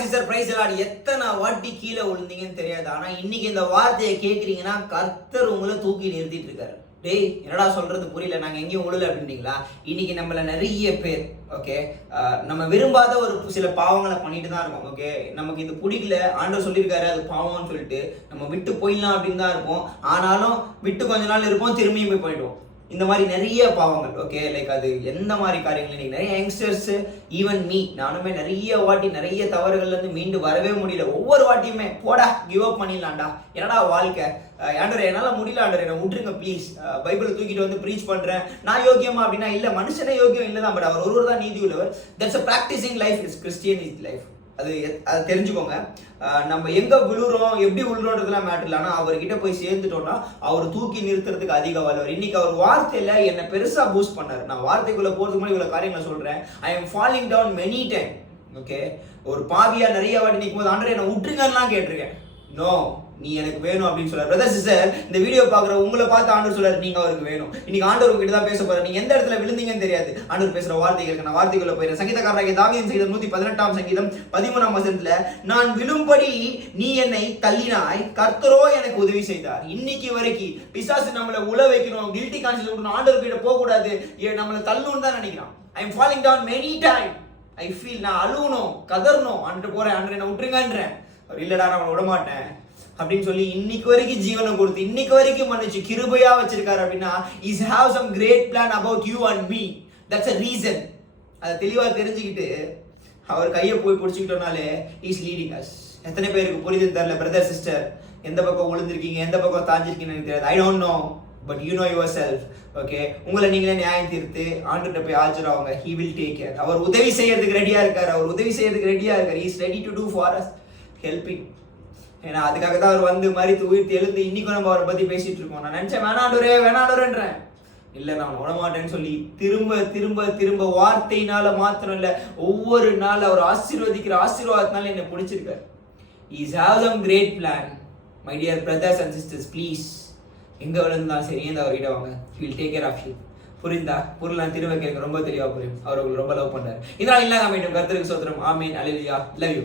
Sister praise எல்லாம் எத்தனை வாட்டி கீழே விழுந்தீங்கன்னு தெரியாது. ஆனா இன்னைக்கு இந்த வார்த்தையை கேட்குறீங்கன்னா கர்த்தர் உங்களை தூக்கி நிறுத்திட்டு இருக்காரு டேய் என்னடா சொல்றது புரியல நாங்க எங்கேயும் விழுல அப்படின்றீங்களா இன்னைக்கு நம்மள நிறைய பேர் ஓகே நம்ம விரும்பாத ஒரு சில பாவங்களை பண்ணிட்டு தான் இருக்கோம் ஓகே? நமக்கு இது பிடிக்கல ஆண்டவர் சொல்லியிருக்காரு அது பாவம்னு சொல்லிட்டு நம்ம விட்டு போயிடலாம் அப்படின்னு தான் இருப்போம். ஆனாலும் விட்டு கொஞ்ச நாள் இருப்போம் திரும்பியும் போய் போயிடுவோம். இந்த மாதிரி நிறைய பாவங்கள் ஓகே லைக் அது எந்த மாதிரி காரியங்கள்? இன்னைக்கு நிறைய யங்ஸ்டர்ஸ் ஈவன் மீ நானுமே நிறைய வாட்டி நிறைய தவறுகள்ல இருந்து மீண்டு வரவே முடியல. ஒவ்வொரு வாட்டியுமே போடா கிவ் அப் பண்ணிடலாம்டா. என்னடா வாழ்க்கை? ஆண்டர் என்னால் முடியல ஆண்டர் என்ன விட்டுருங்க ப்ளீஸ் பைபிளை தூக்கிட்டு வந்து ப்ரீச் பண்றேன். நான் யோகியமா அப்படின்னா இல்லை மனுஷனே யோகியம் இல்லை தான் பட் அவர் ஒருவர் தான் நீதி உள்ளவர். That's a practicing life is Christian is life அது அதை அது தெரிஞ்சுக்கோங்க. நம்ம எங்கே விழுறோம் எப்படி விழுறோன்றதுலாம் மேட்டர் இல்லை. ஆனா அவர்கிட்ட போய் சேர்ந்துட்டோம்னா அவர் தூக்கி நிறுத்துறதுக்கு அதிக வல்லவர் இன்னைக்கு அவர் வார்த்தையில் என்னை பெருசாக பூஸ்ட் பண்ணார். நான் வார்த்தைக்குள்ளே போகிறதுக்கு முன்னாடி இவ்வளோ காரியங்களை சொல்கிறேன் I am falling down many time okay ஒரு பாவியாக நிறைய வாட்டி நிற்கும் போது ஆண்டரை என்ன விட்டுருங்கலாம் கேட்டிருக்கேன். நோ நீ எனக்கு வேணும் அப்படின்னு சொல்ற பிரதர் சிஸ்டர் இந்த வீடியோ பாக்குற உங்களை பார்த்து ஆண்டவர் சொல்றாரு நீங்க அவருக்கு வேணும். இன்னைக்கு ஆண்டவர் உங்ககிட்ட தான் பேச போறாரு. நீங்க எந்த இடத்துல விழுந்தீங்கன்னு தெரியாது. ஆண்டவர் பேசுற வார்த்தைகளுக்கு நான் வார்த்தைக்குள்ள போயிடுறேன். சங்கீதக்காரராக தாவியின் சங்கீதம் நூத்தி பதினெட்டாம் சங்கீதம் பதிமூணாம் வசனத்துல நான் விழும்படி நீ என்னை தள்ளினாய் கர்த்தரோ எனக்கு உதவி செய்தார். இன்னைக்கு வரைக்கும் பிசாசு நம்மளை உழ வைக்கணும் கில்ட்டி கான்சியஸ் கொடுக்கணும் ஆண்டவர் கிட்ட போக கூடாது. ஏ, நம்மளை தள்ளணும்னு தான் நினைக்கிறான். I am falling down many time I feel நான் அழுகணும் கதறணும். அன்று போறேன் அன்று என்ன விட்டுருங்கன்றேன். அவர் இல்லடா நான் விடமாட்டேன். அப்படின்னு சொல்லி இன்னைக்கு வரைக்கும் ஜீவனை கொடுத்து இன்னைக்கு வரைக்கும் மன்னிச்சு கிருபையா வச்சிருக்காரு அப்படின்னா is have some great plan about you and me that's a reason அதை தெளிவாக தெரிஞ்சுக்கிட்டு அவர் கையை போய் பிடிச்சிக்கிட்டோம்னாலே இஸ் லீடிங் அஸ் எத்தனை பேருக்கு புரியுதுன்னு தெரில பிரதர் சிஸ்டர் எந்த பக்கம் விழுந்திருக்கீங்க எந்த பக்கம் தாஞ்சிருக்கீங்கன்னு எனக்கு தெரியாது. I don't know but you know yourself okay உங்களை நீங்களே நியாயம் தீர்த்து ஆண்டுகிட்ட போய் ஆஜராங்க ஹி வில் டேக் கேர் அவர் உதவி செய்யறதுக்கு ரெடியா இருக்காரு. அவர் உதவி செய்யறதுக்கு ரெடியா இருக்காரு. Is ready to do for us helping ஏன்னா அதுக்காக தான் அவர் வந்து மறித்து உயிர்த்து எழுந்து இன்னைக்கும் நம்ம அவரை பற்றி பேசிட்டு இருக்கோம். நான் நினச்சேன் வேணாண்டோரே வேணாண்டோரேன்றேன் இல்ல நான் விடமாட்டேன்னு சொல்லி திரும்ப திரும்ப திரும்ப வார்த்தையினால மாத்திரம் இல்ல ஒவ்வொரு நாள் அவர் ஆசீர்வதிக்கிற ஆசீர்வாதத்தினால என்னை பிடிச்சிருக்காரு. Is have some great plan my dear brothers and sisters please எங்க விழுந்தாலும் சரி ஏன் அவர்கிட்ட வாங்க? Will take care of you புரிந்தா? பொருள் நான் திரும்ப கேட்க ரொம்ப தெளிவா புரியும். அவர் உங்களுக்கு ரொம்ப லவ் பண்றாரு. இதனால் இல்லாத மீண்டும் கருத்துக்கு சோத்திரம். ஆமீன். Alleluia love you